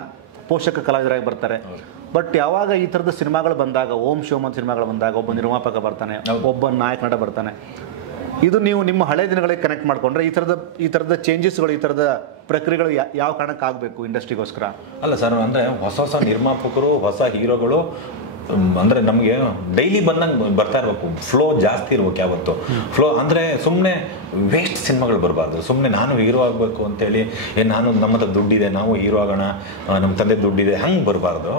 ಪೋಷಕ ಕಲಾವಿದರಾಗಿ ಬರ್ತಾರೆ. ಬಟ್ ಯಾವಾಗ ಈ ಥರದ ಸಿನಿಮಾಗಳು ಬಂದಾಗ, ಓಂ ಶಿವಂ ಸಿನಿಮಾಗಳು ಬಂದಾಗ ಒಬ್ಬ ನಿರ್ಮಾಪಕ ಬರ್ತಾನೆ, ಒಬ್ಬ ನಾಯಕ ನಟ ಬರ್ತಾನೆ. ಇದು ನೀವು ನಿಮ್ಮ ಹಳೆ ದಿನಗಳಿಗೆ ಕನೆಕ್ಟ್ ಮಾಡ್ಕೊಂಡ್ರೆ ಈ ಥರದ ಚೇಂಜಸ್ಗಳು, ಈ ಥರದ ಪ್ರಕ್ರಿಯೆಗಳು ಯಾವ ಕಾರಣಕ್ಕೆ ಆಗಬೇಕು ಇಂಡಸ್ಟ್ರಿಗೋಸ್ಕರ? ಅಲ್ಲ ಸರ್, ಅಂದರೆ ಹೊಸ ನಿರ್ಮಾಪಕರು, ಹೊಸ ಹೀರೋಗಳು ಅಂದರೆ ನಮಗೆ ಡೈಲಿ ಬಂದಂಗೆ ಬರ್ತಾ ಇರಬೇಕು, ಫ್ಲೋ ಜಾಸ್ತಿ ಇರ್ಬೇಕು ಯಾವತ್ತು. ಫ್ಲೋ ಅಂದರೆ ಸುಮ್ಮನೆ ವೇಸ್ಟ್ ಸಿನಿಮಾಗಳು ಬರಬಾರ್ದು. ಸುಮ್ಮನೆ ನಾನು ಹೀರೋ ಆಗಬೇಕು ಅಂತೇಳಿ ನಾನು ನಮ್ಮ ಹತ್ರ ದುಡ್ಡಿದೆ ನಾವು ಹೀರೋ ಆಗೋಣ, ನಮ್ಮ ತಂದೆ ದುಡ್ಡಿದೆ ಹಂಗೆ ಬರಬಾರ್ದು.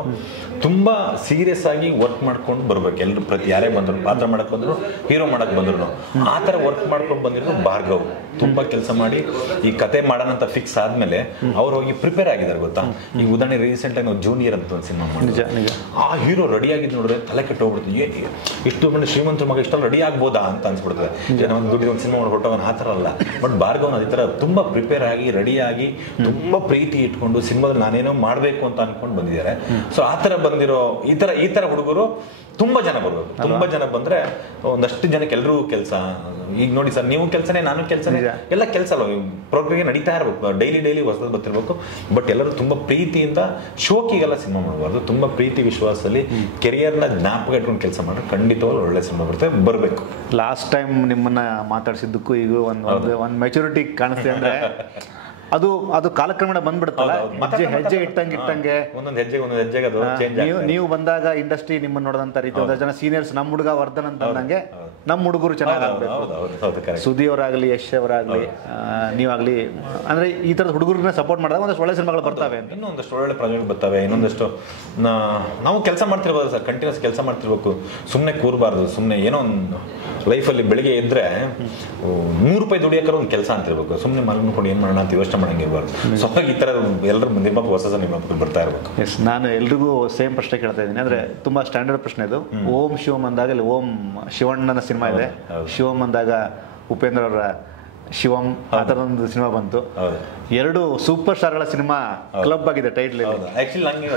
ತುಂಬ ಸೀರಿಯಸ್ ಆಗಿ ವರ್ಕ್ ಮಾಡ್ಕೊಂಡು ಬರ್ಬೇಕು. ಎಲ್ಲರೂ ಯಾರೇ ಬಂದರು, ಪಾತ್ರ ಮಾಡೋಕ್ಕೆ ಬಂದರು, ಹೀರೋ ಮಾಡೋಕ್ಕೆ ಬಂದ್ರು, ಆ ಥರ ವರ್ಕ್ ಮಾಡ್ಕೊಂಡು ಬಂದಿರೋದು ಭಾರ್ಗವ್. ತುಂಬ ಕೆಲಸ ಮಾಡಿ ಈ ಕತೆ ಮಾಡೋಣ ಅಂತ ಫಿಕ್ಸ್ ಆದಮೇಲೆ ಅವ್ರು ಹೋಗಿ ಪ್ರಿಪೇರ್ ಆಗಿದ್ದಾರೆ ಗೊತ್ತಾ. ಈಗ ಉದಾಹರಣೆ ರೀಸೆಂಟಾಗಿ ನಾವು ಜೂನಿಯರ್ ಅಂತ ಒಂದು ಸಿನಿಮಾ ಮಾಡಿದ್ವಿ, ಆ ಹೀರೋ ರೆಡಿ ಆಗಿದ್ದು ನೋಡಿದ್ರೆ ತಲೆ ಕೆಟ್ಟೋಗ್ಬಿಡ್ತೀವಿ. ಇಷ್ಟು ಮಂದಿ ಶ್ರೀಮಂತರ ಮಗ ಇಷ್ಟೆಲ್ಲ ರೆಡಿ ಆಗ್ಬೋದಾ ಅಂತ ಅನ್ಸ್ಬಿಡ್ತದೆ. ನಾವು ದುಡ್ಡಿದ ಒಂದು ಸಿನಿಮಾ ಮಾಡಿ ಹೊರಟೋಗೋಣ ಆ ಥರ ಅಲ್ಲ. ಬಟ್ ಭಾರ್ಗವ್ನ ಈ ಥರ ತುಂಬ ಪ್ರಿಪೇರ್ ಆಗಿ ರೆಡಿಯಾಗಿ ತುಂಬ ಪ್ರೀತಿ ಇಟ್ಕೊಂಡು ಸಿನಿಮಾದಲ್ಲಿ ನಾನೇನೋ ಮಾಡಬೇಕು ಅಂತ ಅನ್ಕೊಂಡು ಬಂದಿದ್ದಾರೆ. ಸೊ ಆ ಥರ ಬಂದಿರೋ ಈ ಥರ ಹುಡುಗರು ತುಂಬ ಜನ ಬರ್ಬೇಕು. ತುಂಬ ಜನ ಬಂದರೆ ಒಂದಷ್ಟು ಜನಕ್ಕೆ ಎಲ್ಲರೂ ಕೆಲಸ. ಈಗ ನೋಡಿ ಸರ್, ನೀವು ಕೆಲಸನೇ ನಾನು ಕೆಲಸನೇ ಎಲ್ಲ ಕೆಲಸ ಅಲ್ಲ, ಪ್ರಕ್ರಿಯೆ ನಡೀತಾ ಇರಬೇಕು. ಡೈಲಿ ಹೊಸದು ಬರ್ತಿರ್ಬೇಕು. ಬಟ್ ಎಲ್ಲರೂ ತುಂಬ ಪ್ರೀತಿಯಿಂದ ಶೋಕಿಗೆಲ್ಲ ಸಿನಿಮಾ ಮಾಡಬಾರ್ದು. ತುಂಬ ಪ್ರೀತಿ ವಿಶ್ವಾಸದಲ್ಲಿ ಕೆರಿಯರ್ನ ಜ್ಞಾಪಕ ಇಟ್ಕೊಂಡು ಕೆಲಸ ಮಾಡಿದ್ರೆ ಖಂಡಿತವಾಗ್ಲೂ ಒಳ್ಳೆ ಸಿನಿಮಾ ಬರಬೇಕು. ಲಾಸ್ಟ್ ಟೈಮ್ ನಿಮ್ಮನ್ನ ಮಾತಾಡಿಸಿದ್ದಕ್ಕೂ ಈಗ ಒಂದು ಮೆಚುರಿಟಿ ಕಾಣಿಸ್ತೆ ಅಂದ್ರೆ ಅದು ಕಾಲಕ್ರಮೇಣ ಬಂದ್ಬಿಡುತ್ತಲ್ಲ, ಹೆಜ್ಜೆ ಇಟ್ಟಂಗೆ ಒಂದೊಂದು ಹೆಜ್ಜೆಗೆ ಅದು ಚೇಂಜ್. ನೀವು ಬಂದಾಗ ಇಂಡಸ್ಟ್ರಿ ನಿಮ್ಮನ್ನ ನೋಡಿದಂತ ರೀತಿ ಒಂದಷ್ಟು ಜನ ಸೀನಿಯರ್ಸ್ ನಮ್ಮ ಹುಡುಗ ವರ್ಧನ್ ಅಂತ ಅಂದಂಗೆ ನಮ್ಮ ಹುಡುಗರು ಚೆನ್ನಾಗಿ ಸುದ್ದಿ ಅವರಾಗಲಿ ಯಶ್ ಅವರಾಗಲಿ ನೀವಾಗಲಿ ಅಂದರೆ ಈ ಥರದ ಹುಡುಗರನ್ನ ಸಪೋರ್ಟ್ ಮಾಡಿದಾಗ ಒಂದಷ್ಟು ಒಳ್ಳೆ ಸಿನಿಮಾಗಳು ಬರ್ತವೆ. ಇನ್ನೊಂದಷ್ಟು ಒಳ್ಳೆ ಪ್ರಾಜೆಕ್ಟ್ ಬರ್ತವೆ. ಇನ್ನೊಂದಷ್ಟು ನಾವು ಕೆಲಸ ಮಾಡ್ತಿರ್ಬೋದು ಸರ್, ಕಂಟಿನ್ಯೂಸ್ ಕೆಲಸ ಮಾಡ್ತಿರ್ಬೇಕು. ಸುಮ್ಮನೆ ಕೂರಬಾರ್ದು. ಸುಮ್ಮನೆ ಏನೋ ಒಂದು ಲೈಫಲ್ಲಿ ಬೆಳಿಗ್ಗೆ ಇದ್ದರೆ ₹100 ದುಡಿಯೋಕ್ಕಾರೆ ಒಂದು ಕೆಲಸ ಅಂತಿರ್ಬೇಕು. ಸುಮ್ಮನೆ ಮಲ್ಕೊಂಡು ಏನು ಮಾಡೋಣ ಅಂತ ಯೋಚನೆ ಮಾಡೋಂಗಿರ್ಬಾರ್ದು. ಸೊ ಈ ಥರ ಎಲ್ಲರೂ ನಿರ್ಮಾಪಕ ಹೊಸ ನಿರ್ಮಾಪಕರು ಬರ್ತಾ ಇರಬೇಕು. ಎಸ್, ನಾನು ಎಲ್ರಿಗೂ ಸೇಮ್ ಪ್ರಶ್ನೆ ಕೇಳ್ತಾ ಇದ್ದೀನಿ. ಅಂದರೆ ತುಂಬ ಸ್ಟ್ಯಾಂಡರ್ಡ್ ಪ್ರಶ್ನೆ ಇದು. ಓಂ ಶಿವಮ್ ಅಂದಾಗ ಇಲ್ಲಿ ಓಂ ಶಿವಣ್ಣನ ಸಿನಿಮಾ ಇದೆ, ಶಿವಮ್ ಅಂದಾಗ ಉಪೇಂದ್ರ ಅವರ ಶಿವಮ್ ಆ ಥರ ಒಂದು ಸಿನಿಮಾ ಬಂತು. ಎರಡು ಸೂಪರ್ ಸ್ಟಾರ್ಗಳ ಸಿನಿಮಾ ಕ್ಲಬ್ ಆಗಿದೆ ಟೈಟ್ಲ್. ಆಕ್ಚುಲಿ ನಂಗೆ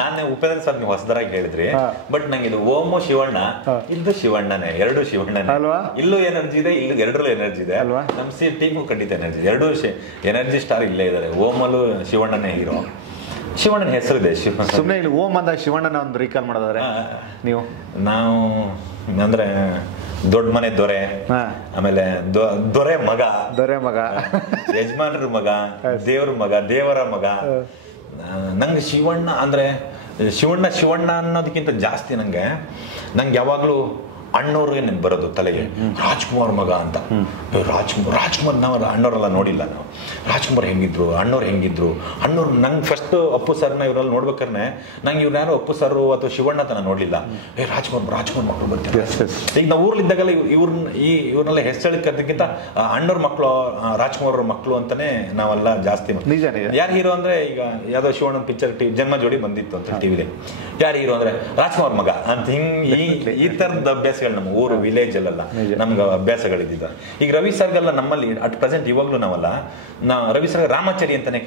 ನಾನೇ ಉಪೇಂದ್ರ ಸರ್ ನೀವು ಹೊಸದಾಗಿ ಹೇಳಿದ್ರಿ, ಬಟ್ ನಂಗೆ ಇದು ಓಮೋ ಶಿವಣ್ಣ, ಇದು ಶಿವಣ್ಣನೇ, ಎರಡು ಶಿವಣ್ಣನೇ ಅಲ್ವಾ? ಇಲ್ಲೂ ಎನರ್ಜಿ ಇದೆ, ಇಲ್ಲಿ ಎರಡರಲ್ಲೂ ಎನರ್ಜಿ ಇದೆ ಅಲ್ವಾ? ನಮ್ಮ ಟೀಮು ಖಂಡಿತ ಎನರ್ಜಿ, ಎರಡು ಎನರ್ಜಿ ಸ್ಟಾರ್ ಇಲ್ಲೇ ಇದ್ದಾರೆ. ಓಮಲ್ಲೂ ಶಿವಣ್ಣನೇ ಹೀರೋ, ಶಿವಣ್ಣನ ಹೆಸರು ಇದೆ. ಸುಮ್ಮನೆ ಇಲ್ಲಿ ಓಂ ಅಂದಾಗ ಶಿವಣ್ಣನ ಒಂದು ರೀಕಾಲ್ ಮಾಡೋದಾದ್ರೆ ನೀವು? ನಾವು ಅಂದ್ರೆ ದೊಡ್ಡ ಮನೆ ದೊರೆ, ಆಮೇಲೆ ದೊರೆ ಮಗ, ಯಜಮಾನ್ರ ಮಗ, ದೇವ್ರ ಮಗ, ದೇವರ ಮಗ. ನಂಗೆ ಶಿವಣ್ಣ ಅಂದ್ರೆ ಶಿವಣ್ಣ ಅನ್ನೋದಕ್ಕಿಂತ ಜಾಸ್ತಿ ನಂಗೆ ಯಾವಾಗ್ಲೂ ಅಣ್ಣವ್ರಿಗೆ ನೆನ್ಪು ಬರೋದು ತಲೆಗೆ. ರಾಜ್ಕುಮಾರ್ ಮಗ ಅಂತ. ರಾಜ್ಕುಮಾರ್ ನಾವು ಅಣ್ಣವರೆಲ್ಲ ನೋಡಿಲ್ಲ. ನಾವು ರಾಜ್ಕುಮಾರ್ ಹೆಂಗಿದ್ರು, ಅಣ್ಣವ್ರು ಹೆಂಗಿದ್ರು, ಅಣ್ಣವ್ರು ನಂಗೆ ಫಸ್ಟ್ ಅಪ್ಪು ಸರ್ನ ಇವರಲ್ಲಿ ನೋಡ್ಬೇಕಾದ್ರೆ ನಂಗೆ ಇವ್ರು ಯಾರು ಅಪ್ಪು ಸರ್ ಅಥವಾ ಶಿವಣ್ಣ ತನ ನೋಡ್ಲಿಲ್ಲ. ರಾಜ್ಕುಮಾರ್ ಮಕ್ಕಳು ಬರ್ತಾರೆ. ಈಗ ನಾವು ಊರ್ಲಿದ್ದಾಗಲ್ಲ ಇವ್ರನ್ನೆಲ್ಲ ಹೆಸರಿದ್ದಕ್ಕಿಂತ ಅಣ್ಣವ್ರ ಮಕ್ಕಳು, ರಾಜ್ಕುಮಾರ್ ಅವ್ರ ಮಕ್ಕಳು ಅಂತಾನೆ ನಾವೆಲ್ಲ ಜಾಸ್ತಿ. ಯಾರು ಹೀರೋ ಅಂದ್ರೆ ಈಗ ಯಾವ್ದೋ ಶಿವಣ್ಣನ ಪಿಕ್ಚರ್ ಜನ್ಮ ಜೋಡಿ ಬಂದಿತ್ತು ಅಂತ ಟಿವಿಲಿ. ಯಾರು ಹೀರೋ ಅಂದ್ರೆ ರಾಜ್ಕುಮಾರ್ ಮಗ ಅಂತ ಈ ತರದ ಅಭ್ಯಾಸ ನಮ್ಮ ಊರು ವಿಲೇಜ್ ಅಲ್ಲ ನಮ್ಗೆ ಅಭ್ಯಾಸಗಳಿದ್ದ. ಈಗ ರವಿ ಸರ್ಗೆಲ್ಲ ನಮ್ಮಲ್ಲಿ ಅಟ್ ಪ್ರೆಸೆಂಟ್ ಇವಾಗ್ಲೂ ನಾವಲ್ಲ, ರವಿ ಸರ್ ರಾಮಾಚಾರಿ ಅಂತಾನೆ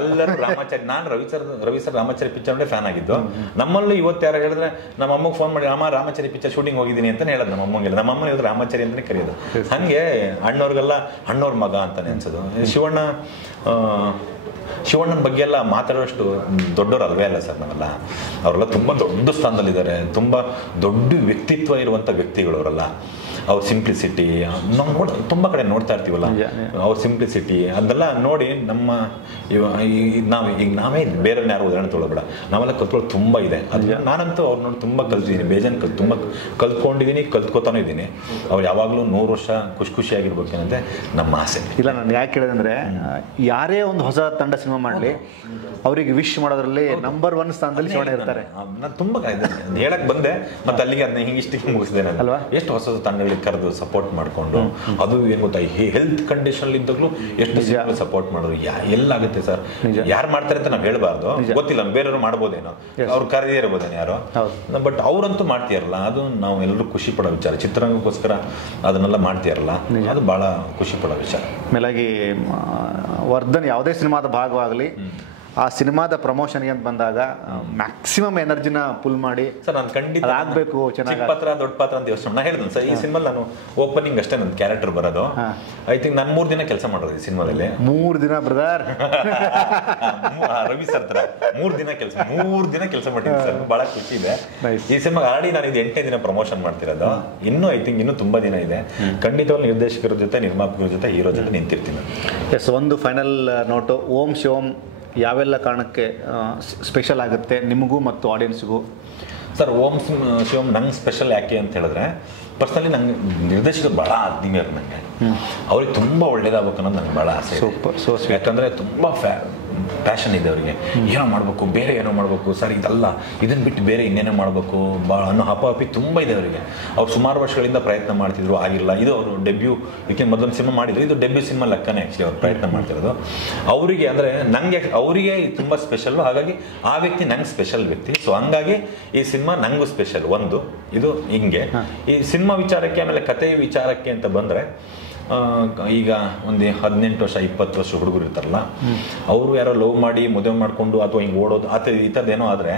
ಎಲ್ಲರೂ ರಾಮಾಚಾರಿ. ನಾನು ರವಿ ಸರ್ ರಾಮಾಚಾರಿ ಪಿಕ್ಚರ್ ಅಂದ್ರೆ ಫ್ಯಾನ್ ಆಗಿದ್ದು. ನಮ್ಮಲ್ಲೂ ಇವತ್ತು ಯಾರು ಹೇಳಿದ್ರೆ ನಮ್ಮ ಅಮ್ಮಗೆ ಫೋನ್ ಮಾಡಿ ಅಮ್ಮ ರಾಮಾಚಾರಿ ಪಿಕ್ಚರ್ ಶೂಟಿಂಗ್ ಹೋಗಿದ್ದೀನಿ ಅಂತ ಹೇಳೋದು. ನಮ್ಮ ಅಮ್ಮಂಗೆಲ್ಲ ನಮ್ಮ ಅಮ್ಮನ ಇವತ್ತು ರಾಮಾಚಾರಿ ಅಂತಾನೆ ಕರೆಯೋದು. ಹಂಗೆ ಅಣ್ಣವ್ರಿಗೆಲ್ಲ ಅಣ್ಣವ್ರ ಮಗ ಅಂತಾನೆ ಅನ್ಸೋದು. ಶಿವಣ್ಣನ ಬಗ್ಗೆ ಎಲ್ಲ ಮಾತಾಡುವಷ್ಟು ದೊಡ್ಡವರು ಅಲ್ವೇ ಅಲ್ಲ ಸರ್ ನಾವೆಲ್ಲ. ಅವರೆಲ್ಲ ತುಂಬ ದೊಡ್ಡ ಸ್ಥಾನದಲ್ಲಿದ್ದಾರೆ, ತುಂಬ ದೊಡ್ಡ ವ್ಯಕ್ತಿತ್ವ ಇರುವಂಥ ವ್ಯಕ್ತಿಗಳು ಅವರೆಲ್ಲ. ಅವ್ರ ಸಿಂಪ್ಲಿಸಿಟಿ ನಾವು ತುಂಬ ಕಡೆ ನೋಡ್ತಾ ಇರ್ತೀವಲ್ಲ, ಅವ್ರ ಸಿಂಪ್ಲಿಸಿಟಿ ಅದೆಲ್ಲ ನೋಡಿ ನಮ್ಮ ನಾವೇ ಬೇರೆ ಯಾರು ಉದಾಹರಣೆ ತೊಗೊಳ್ಬೇಡ, ನಾವೆಲ್ಲ ಕಲ್ತ್ಕೊಳ್ಳೋದು ತುಂಬ ಇದೆ. ಅದು ನಾನಂತೂ ಅವ್ರು ನೋಡಿ ತುಂಬ ಕಲ್ತಿದ್ದೀನಿ, ಬೇಜಾನ್ ತುಂಬ ಕಲ್ತ್ಕೊಂಡಿದ್ದೀನಿ, ಕಲ್ತ್ಕೋತಾನೂ ಇದ್ದೀನಿ. ಅವ್ರು ಯಾವಾಗಲೂ 100 ವರ್ಷ ಖುಷಿಯಾಗಿರ್ಬೇಕೇನಂತೆ ನಮ್ಮ ಆಸೆ. ಇಲ್ಲ, ನಾನು ಯಾಕೆ ಹೇಳಿದ್ರೆ ಯಾರೇ ಒಂದು ಹೊಸ ತಂಡ ಸಿನಿಮಾ ಮಾಡಲಿ ಅವರಿಗೆ ವಿಶ್ ಮಾಡೋದ್ರಲ್ಲಿ ನಂಬರ್ 1 ಸ್ಥಾನದಲ್ಲಿ ಶಿವಣ್ಣ ಇರ್ತಾರೆ. ನಾನು ತುಂಬ ಹೇಳಕ್ ಬಂದೆ, ಮತ್ತೆ ಅಲ್ಲಿಗೆ ಅದನ್ನ ಹಿಂಗಿಷ್ಟಿಗೆ ಮುಗಿಸಿದೆ ಅಲ್ವಾ. ಎಷ್ಟು ಹೊಸ ತಂಡಗಳಿಗೆ ಕರೆದು ಸಪೋರ್ಟ್ ಮಾಡಿಕೊಂಡು, ಅದು ಏನು ಗೊತ್ತಾ, ಹೆಲ್ತ್ ಕಂಡೀಷನ್ ಇದ್ದಾಗಲೂ ಎಷ್ಟು ಸಪೋರ್ಟ್ ಮಾಡೋದು ಎಲ್ಲಾಗುತ್ತೆ ಸರ್. ಯಾರು ಮಾಡ್ತಾರೆ ಅಂತ ನಾವು ಹೇಳ್ಬಾರ್ದು, ಗೊತ್ತಿಲ್ಲ, ಬೇರೆಯವರು ಮಾಡ್ಬೋದೇನೋ, ಅವ್ರು ಕರೆದೇ ಇರ್ಬೋದೇನೋ ಯಾರೋ, ಬಟ್ ಅವ್ರಂತೂ ಮಾಡ್ತೀಯಾರಲ್ಲ, ಅದು ನಾವು ಎಲ್ಲರೂ ಖುಷಿ ಪಡೋ ವಿಚಾರ. ಚಿತ್ರರಂಗಕ್ಕೋಸ್ಕರ ಅದನ್ನೆಲ್ಲ ಮಾಡ್ತೀಯಾರಲ್ಲ, ಅದು ಬಹಳ ಖುಷಿ ಪಡೋ ವಿಚಾರ. ಮೇಲಾಗಿ ವರ್ಧನ್ ಯಾವುದೇ ಸಿನಿಮಾದ ಭಾಗವಾಗಲಿ ಆ ಸಿನಿಮಾದ ಪ್ರಮೋಷನ್ಗೆ ಅಂತ ಬಂದಾಗ ಮ್ಯಾಕ್ಸಿಮಮ್ ಎನರ್ಜಿನ ಪುಲ್ ಮಾಡಿ ಸರ್ ನಾನು ಖಂಡಿತ ಆಗ್ಬೇಕು, ಚೆನ್ನಾಗಿ ಪಾತ್ರ ದೊಡ್ಡ ಪಾತ್ರ ಅಂತ ಯೋಚನೆ ನಾ ಹೇಳಿದ್ನು ಸರ್. ಈ ಸಿನಿಮಾ ನಾನು ಓಪನಿಂಗ್ ಅಷ್ಟೇ ನನ್ನ ಕ್ಯಾರೆಕ್ಟರ್ ಬರೋದು. ಐ ಥಿಂಕ್ ನಾನು 3 ದಿನ ಕೆಲಸ ಮಾಡೋದು ಈ ಸಿನಿಮಾದಲ್ಲಿ. 3 ದಿನ ಬ್ರದರ್ ರವಿ ಸರ್ ತರ 3 ದಿನ ಕೆಲಸ ಮಾಡಿದ್ದೀನಿ ಸರ್. ಬಹಳ ಖುಷಿ ಇದೆ. ಈ ಸಿನಿಮಾ ಆಲ್ರೆಡಿ ನಾನು ಇದು 8ನೇ ದಿನ ಪ್ರಮೋಷನ್ ಮಾಡ್ತಿರೋದು. ಇನ್ನೂ ಐ ಥಿಂಕ್ ಇನ್ನೂ ತುಂಬಾ ದಿನ ಇದೆ. ಖಂಡಿತವಾಗ್ಲೂ ನಿರ್ದೇಶಕರ ಜೊತೆ, ನಿರ್ಮಾಪಕರ ಜೊತೆ, ಹೀರೋ ಜೊತೆ ನಿಂತಿರ್ತೀನಿ. ಎಸ್, ಒಂದು ಫೈನಲ್ ನೋಟು. ಓಂ ಶಿವಮ್ ಯಾವೆಲ್ಲ ಕಾರಣಕ್ಕೆ ಸ್ಪೆಷಲ್ ಆಗುತ್ತೆ ನಿಮಗೂ ಮತ್ತು ಆಡಿಯನ್ಸ್ಗೂ? ಸರ್, ಓಂ ಶಿವಮ್ ನಂಗೆ ಸ್ಪೆಷಲ್ ಯಾಕೆ ಅಂತ ಹೇಳಿದ್ರೆ, ಪರ್ಸನಲಿ ನಂಗೆ ನಿರ್ದೇಶಕರು ಭಾಳ ಆತ್ಮೀಯರು. ನನಗೆ ಅವ್ರಿಗೆ ತುಂಬ ಒಳ್ಳೇದಾಗಬೇಕು ಅನ್ನೋದು ನನಗೆ ಭಾಳ ಆಸೆ. ಸೂಪರ್. ಯಾಕಂದರೆ ತುಂಬ ಪ್ಯಾಷನ್ ಇದೆ ಅವರಿಗೆ. ಏನೋ ಮಾಡಬೇಕು, ಬೇರೆ ಏನೋ ಮಾಡಬೇಕು ಸರ್, ಇದಲ್ಲ, ಇದನ್ನು ಬಿಟ್ಟು ಬೇರೆ ಇನ್ನೇನೋ ಮಾಡಬೇಕು ಭಾಳ ಅನ್ನೋ ಹಪಾಪಿ ತುಂಬ ಇದೆ ಅವರಿಗೆ. ಅವ್ರು ಸುಮಾರು ವರ್ಷಗಳಿಂದ ಪ್ರಯತ್ನ ಮಾಡ್ತಿದ್ರು, ಆಗಿಲ್ಲ. ಇದು ಅವರು ಡೆಬ್ಯೂ, ಇದಕ್ಕೆ ಮೊದಲೊಂದು ಸಿನಿಮಾ ಮಾಡಿದ್ರು, ಇದು ಡೆಬ್ಯೂ ಸಿನಿಮಾ ಲೆಕ್ಕನೇ ಆ್ಯಕ್ಚುಲಿ ಅವ್ರು ಪ್ರಯತ್ನ ಮಾಡ್ತಿರೋದು. ಅವರಿಗೆ ಅಂದರೆ ನನಗೆ ಅವರಿಗೆ ತುಂಬ ಸ್ಪೆಷಲ್ಲು, ಹಾಗಾಗಿ ಆ ವ್ಯಕ್ತಿ ನಂಗೆ ಸ್ಪೆಷಲ್ ವ್ಯಕ್ತಿ. ಸೊ ಹಂಗಾಗಿ ಈ ಸಿನಿಮಾ ನನಗೂ ಸ್ಪೆಷಲ್. ಒಂದು ಇದು ಹಿಂಗೆ. ಈ ಸಿನಿಮಾ ವಿಚಾರಕ್ಕೆ, ಆಮೇಲೆ ಕಥೆಯ ವಿಚಾರಕ್ಕೆ ಅಂತ ಬಂದರೆ, ಈಗ ಒಂದು 18 ವರ್ಷ 20 ವರ್ಷ ಹುಡುಗರು ಇರ್ತಾರಲ್ಲ, ಅವರು ಯಾರೋ ಲವ್ ಮಾಡಿ ಮದುವೆ ಮಾಡಿಕೊಂಡು ಅಥವಾ ಹಿಂಗೆ ಓಡೋದು ಈ ಥರದ್ದೇನೋ ಆದರೆ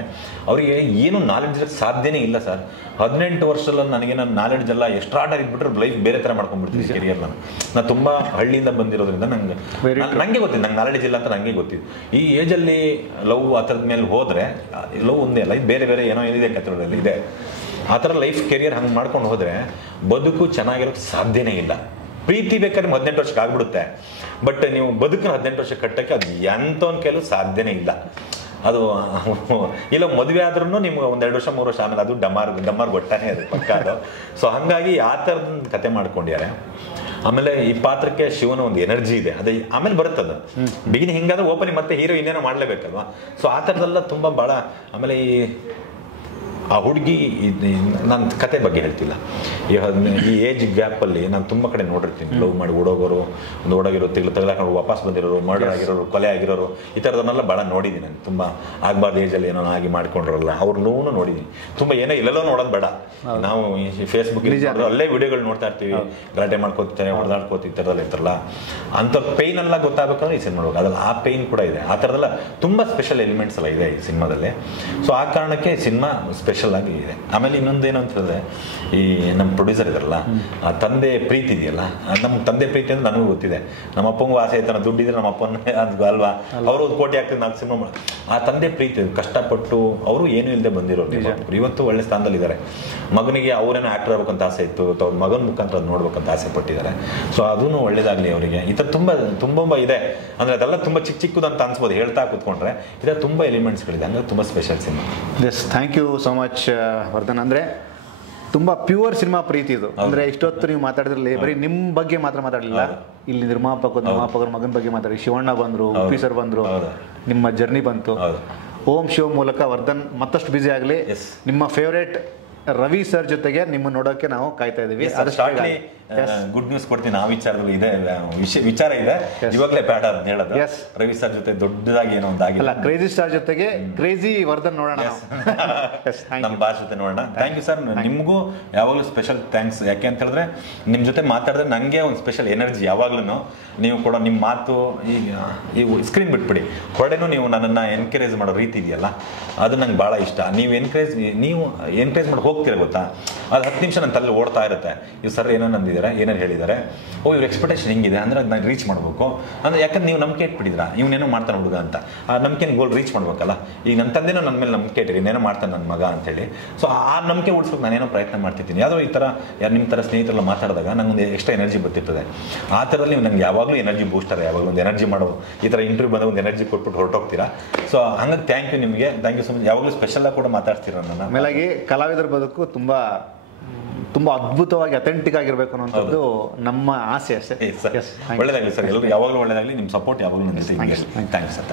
ಅವರಿಗೆ ಏನು ನಾಲೆಡ್ಜ್ ಇರೋಕ್ಕೆ ಸಾಧ್ಯನೇ ಇಲ್ಲ ಸರ್. 18 ವರ್ಷದಲ್ಲಿ ನನಗೆ ನನ್ನ ನಾಲೆಡ್ಜ್ ಎಲ್ಲ ಎಕ್ಸ್ಟ್ರಾಡರ್ ಇದ್ಬಿಟ್ರೆ ಲೈಫ್ ಬೇರೆ ಥರ ಮಾಡ್ಕೊಂಡ್ಬಿಡ್ತೀನಿ ಕೆರಿಯರ್. ನಾನು ತುಂಬ ಹಳ್ಳಿಯಿಂದ ಬಂದಿರೋದ್ರಿಂದ ನನಗೆ ಗೊತ್ತಿದೆ, ನಂಗೆ ನಾಲೆಡ್ಜ್ ಇಲ್ಲ ಅಂತ ನನಗೆ ಗೊತ್ತಿದೆ. ಈ ಏಜಲ್ಲಿ ಲವ್ ಆ ಥರದ ಮೇಲೆ ಹೋದರೆ, ಲವ್ ಒಂದೇ ಅಲ್ಲ, ಇದು ಬೇರೆ ಬೇರೆ ಏನೋ ಏನಿದೆ ಕಥೆಗಳಲ್ಲಿ ಇದೆ. ಆ ಥರ ಲೈಫ್ ಕೆರಿಯರ್ ಹಂಗೆ ಮಾಡ್ಕೊಂಡು ಹೋದರೆ ಬದುಕು ಚೆನ್ನಾಗಿರೋಕ್ಕೆ ಸಾಧ್ಯನೇ ಇಲ್ಲ. ಪ್ರೀತಿ ಬೇಕಾದ್ರೆ 18 ವರ್ಷಕ್ಕೆ ಆಗ್ಬಿಡುತ್ತೆ, ಬಟ್ ನೀವು ಬದುಕನ್ನ 18 ವರ್ಷಕ್ಕೆ ಕಟ್ಟಕ್ಕೆ ಅದು ಎಂಥವನ್ನ ಕೈಲೂ ಸಾಧ್ಯನೇ ಇಲ್ಲ. ಅದು ಇಲ್ಲ ಮದುವೆ ಆದ್ರೂ ನಿಮ್ಗೆ ಒಂದ್ 2 ವರ್ಷ 3 ವರ್ಷ ಆಮೇಲೆ ಅದು ಡಮಾರ್ ಗೊಟ್ಟಾನೆ ಅದು ಪಕ್ಕ ಅದು. ಸೊ ಹಂಗಾಗಿ ಆ ಥರದ ಕತೆ ಮಾಡ್ಕೊಂಡಿದ್ದಾರೆ. ಆಮೇಲೆ ಈ ಪಾತ್ರಕ್ಕೆ ಶಿವನ ಒಂದು ಎನರ್ಜಿ ಇದೆ, ಅದೇ ಆಮೇಲೆ ಬರುತ್ತದ. ಬಿಗಿನಿ ಹಿಂಗಾದ್ರೆ ಓಪನಿಂಗ್ ಮತ್ತೆ ಹೀರೋ ಇನ್ನೇನೋ ಮಾಡ್ಲೇಬೇಕಲ್ವಾ. ಸೊ ಆ ಥರದೆಲ್ಲ ತುಂಬಾ ಭಾಳ. ಆಮೇಲೆ ಆ ಹುಡುಗಿ ನಾನು ಕತೆ ಬಗ್ಗೆ ಹೇಳ್ತಿಲ್ಲ, ಈ ಏಜ್ ಗ್ಯಾಪಲ್ಲಿ ನಾನು ತುಂಬ ಕಡೆ ನೋಡಿರ್ತೀನಿ. ಲವ್ ಮಾಡಿ ಓಡೋಗೋರು, ಒಂದು ಓಡೋಗಿರೋ ತಗಲಾಕೊಂಡು ವಾಪಸ್ ಬಂದಿರೋರು, ಮರ್ಡರ್ ಆಗಿರೋರು, ಕೊಲೆ ಆಗಿರೋರು, ಈ ಥರದನ್ನೆಲ್ಲ ಭಾಳ ನೋಡಿದ್ದೀನಿ ನಾನು. ತುಂಬ ಆಗಬಾರ್ದು ಏಜಲ್ಲಿ ಏನೋ ಆಗಿ ಮಾಡ್ಕೊಂಡ್ರಲ್ಲ ಅವ್ರನ್ನೂ ನೋಡಿದ್ದೀನಿ. ತುಂಬ ಏನೋ ಇಲ್ಲೆಲ್ಲೋ ನೋಡೋದು ಬೇಡ, ನಾವು ಈ ಫೇಸ್ಬುಕ್ ಅಲ್ಲೇ ವಿಡಿಯೋಗಳು ನೋಡ್ತಾ ಇರ್ತೀವಿ, ಗಲಾಟೆ ಮಾಡ್ಕೋತಾರೆ, ಹೊಡೆದಾಡ್ಕೋತ ಈ ಥರದಲ್ಲ ಇರ್ತಾರಲ್ಲ, ಅಂಥ ಪೇಯ್ನ್ ಎಲ್ಲ ಗೊತ್ತಾಗಬೇಕಂದ್ರೆ ಈ ಸಿನಿಮಾ ನೋಡ್ಬೇಕು. ಅದ್ರಲ್ಲಿ ಆ ಪೇಯ್ನ್ ಕೂಡ ಇದೆ. ಆ ಥರದೆಲ್ಲ ತುಂಬ ಸ್ಪೆಷಲ್ ಎಲಿಮೆಂಟ್ಸ್ ಎಲ್ಲ ಇದೆ ಈ ಸಿನಿಮಾದಲ್ಲಿ. ಸೊ ಆ ಕಾರಣಕ್ಕೆ ಸಿನಿಮಾ ಸ್ಪೆಷಲ್ ಆಗಿ ಇದೆ. ಆಮೇಲೆ ಇನ್ನೊಂದೇನು ಅಂತಂದ್ರೆ, ಈ ನಮ್ಮ ಪ್ರೊಡ್ಯೂಸರ್ ಇದಾರಲ್ಲ, ಆ ತಂದೆ ಪ್ರೀತಿ ಇದೆಯಲ್ಲ, ನಮ್ಮ ತಂದೆ ಪ್ರೀತಿ ಅಂದ್ರೆ ನನಗೂ ಗೊತ್ತಿದೆ. ನಮ್ಮ ಅಪ್ಪಂಗೂ ಆಸೆ ಆಯ್ತಾನ, ದುಡ್ಡಿದ್ರೆ ನಮ್ಮ ಅಪ್ಪನ ಅಲ್ವಾ, ಅವರು 1 ಕೋಟಿ ಆಗ್ತದೆ 4 ಸಿನಿಮಾ. ಆ ತಂದೆ ಪ್ರೀತಿ ಕಷ್ಟಪಟ್ಟು ಅವರು ಏನೂ ಇಲ್ಲದೆ ಬಂದಿರೋರು ಇವತ್ತು ಒಳ್ಳೆ ಸ್ಥಾನದಲ್ಲಿದ್ದಾರೆ. ಮಗನಿಗೆ ಅವರೇನೋ ಆಕ್ಟರ್ ಆಗ್ಬೇಕಂತ ಆಸೆ ಇತ್ತು, ಅವ್ರ ಮಗನ ಮುಖಾಂತರ ಅದು ನೋಡ್ಬೇಕಂತ ಆಸೆ ಪಟ್ಟಿದ್ದಾರೆ. ಸೊ ಅದೂ ಒಳ್ಳೇದಾಗಲಿ ಅವರಿಗೆ. ಈ ಥರ ತುಂಬ ಇದೆ. ಅಂದರೆ ಅದೆಲ್ಲ ತುಂಬ ಚಿಕ್ಕದಂತ ಅನ್ಸ್ಬೋದು ಹೇಳ್ತಾ ಕೂತ್ಕೊಂಡ್ರೆ. ಇದರ ತುಂಬ ಎಲಿಮೆಂಟ್ಸ್ಗಳಿದೆ, ಹಂಗಾಗಿ ತುಂಬ special cinema. Yes, thank you so much Vardhan. ಅಂದರೆ ತುಂಬ ಪ್ಯೂರ್ ಸಿನಿಮಾ ಪ್ರೀತಿ ಇದು. ಅಂದರೆ ಇಷ್ಟೊತ್ತು ನೀವು ಮಾತಾಡಿದ್ರಲ್ಲಿ ಬರೀ ನಿಮ್ಮ ಬಗ್ಗೆ ಮಾತ್ರ ಮಾತಾಡಲಿಲ್ಲ, ಇಲ್ಲಿ ನಿರ್ಮಾಪಕರ ಮಗನ ಬಗ್ಗೆ ಮಾತಾಡಿ. ಶಿವಣ್ಣ ಬಂದರು, ಉಪ್ಪಿ ಸರ್ ಬಂದರು, ನಿಮ್ಮ ಜರ್ನಿ ಬಂತು. ಓಂ ಶಿವ ಮೂಲಕ ವರ್ಧನ್ ಮತ್ತಷ್ಟು ಬ್ಯುಸಿ ಆಗಲಿ. ನಿಮ್ಮ ಫೇವ್ರೇಟ್ ರವಿ ಸರ್ ಜೊತೆಗೆ ನಿಮ್ಮ ನೋಡೋಕೆ ನಾವು ಕಾಯ್ತಾ ಇದೀವಿ. ಗುಡ್ ನ್ಯೂಸ್ ಕೊಡ್ತೀನಿ. ಆ ವಿಚಾರದಲ್ಲಿ ಇದೆ, ವಿಚಾರ ಇದೆ, ಇವಾಗಲೇ ಬೇಡ ಅಂತ ಹೇಳೋದು. ರವಿ ಸರ್ ಜೊತೆ ದೊಡ್ಡದಾಗಿ ಏನೋ ಒಂದಾಗಿಲ್ಲ, ಕ್ರೇಜಿ ಸ್ಟಾರ್ ಜೊತೆಗೆ ಕ್ರೇಜಿ ವರ್ಧನ್ ನೋಡೋಣ, ನಮ್ಮ ಬಾಸ್ ಜೊತೆ ನೋಡೋಣ. Thank you sir. ನಿಮಗೂ ಯಾವಾಗಲೂ ಸ್ಪೆಷಲ್ ಥ್ಯಾಂಕ್ಸ್. ಯಾಕೆ ಅಂತ ಹೇಳಿದ್ರೆ ನಿಮ್ಮ ಜೊತೆ ಮಾತಾಡಿದ್ರೆ ನನಗೆ ಒಂದು ಸ್ಪೆಷಲ್ ಎನರ್ಜಿ. ಯಾವಾಗ್ಲೂ ನೀವು ಕೊಡೋ ನಿಮ್ಮ ಮಾತು, ಈ ಸ್ಕ್ರೀನ್ ಬಿಟ್ಬಿಡಿ, ಹೊರಡೆನೂ ನೀವು ನನ್ನನ್ನು ಎನ್ಕರೇಜ್ ಮಾಡೋ ರೀತಿ ಇದೆಯಲ್ಲ, ಅದು ನಂಗೆ ಭಾಳ ಇಷ್ಟ. ನೀವು ಎನ್ಕರೇಜ್ ಮಾಡಿ ಹೋಗ್ತೀರ ಗೊತ್ತಾ, ಅದು 10 ನಿಮಿಷ ನನ್ನ ತಲೆ ಓಡ್ತಾ ಇರುತ್ತೆ. ಇವ್ ಸರ್ ಏನೋ ನಂದಿದ್ದಾರೆ, ಏನೇನು ಹೇಳಿದ್ದಾರೆ, ಇವ್ರ ಎಕ್ಸ್ಪೆಕ್ಟೇಷನ್ ಹಿಂಗಿದೆ ಅಂದರೆ ಅದು ನಾನು ರೀಚ್ ಮಾಡಬೇಕು ಅಂದರೆ. ಯಾಕಂದ್ರೆ ನೀವು ನಂಬಿಕೆ ಇಟ್ಬಿಟ್ಟಿದ್ರಾ, ಇವನೇನೋ ಮಾಡ್ತಾನೆ ಹುಡುಗ ಅಂತ. ಆ ನಂಬಿಕೆ ಗೋಲ್ ರೀಚ್ ಮಾಡ್ಬೇಕಲ್ಲ. ಈಗ ನನ್ನ ತಂದೆನೋ ನನ್ನ ಮೇಲೆ ನಂಬಿಕೆ ಇಟ್ಟಿರಿ, ಇನ್ನೇನೋ ಮಾಡ್ತಾನೆ ನನ್ನ ಮಗ ಅಂತೇಳಿ. ಸೊ ಆ ನಂಬಿಕೆ ಉಳಿಸ್ಬೇಕು ನಾನೇನೋ ಪ್ರಯತ್ನ ಮಾಡ್ತಿರ್ತೀನಿ. ಯಾವುದೋ ಈ ಥರ ನಿಮ್ಮ ಥರ ಸ್ನೇಹಿತರೆಲ್ಲ ಮಾತಾಡಿದಾಗ ನಂಗೊಂದು ಎಕ್ಸ್ಟ್ರಾ ಎನರ್ಜಿ ಬರ್ತಿರ್ತದೆ. ಆ ಥರದಲ್ಲಿ ನೀವು ನಂಗೆ ಯಾವಾಗಲೂ ಎನರ್ಜಿ ಬೂಸ್ಟರ್, ಯಾವಾಗಲೂ ಒಂದು ಎನರ್ಜಿ ಮಾಡೋ, ಈ ಥರ ಇಂಟರ್ವ್ಯೂ ಬಂದಾಗ ಒಂದು ಎನರ್ಜಿ ಕೊಟ್ಬಿಟ್ಟು ಹೊರಟೋಗ್ತೀರಾ. ಸೊ ಹಂಗಾಗಿ ಥ್ಯಾಂಕ್ ಯು ನಿಮಗೆ, ಥ್ಯಾಂಕ್ ಯು ಸೊ ಮಚ್. ಯಾವಾಗಲೂ ಸ್ಪೆಷಲಾಗಿ ಕೂಡ ಮಾತಾಡ್ತೀರ ನನ್ನ. ಆಮೇಲೆ ಕಲಾವಿದರ ಬದುಕು ತುಂಬ ಅದ್ಭುತವಾಗಿ ಅಥೆಂಟಿಕ್ ಆಗಿರ್ಬೇಕು ಅನ್ನೋಂಥದ್ದು ನಮ್ಮ ಆಸೆ ಅಷ್ಟೇ. ಒಳ್ಳೆದಾಗಲಿ ಸರ್, ಎಲ್ಲರೂ ಯಾವಾಗಲೂ ಒಳ್ಳೆದಾಗಲಿ. ನಿಮ್ಮ ಸಪೋರ್ಟ್ ಯಾವಾಗಲೂ ನನಗೆ. Thank you sir.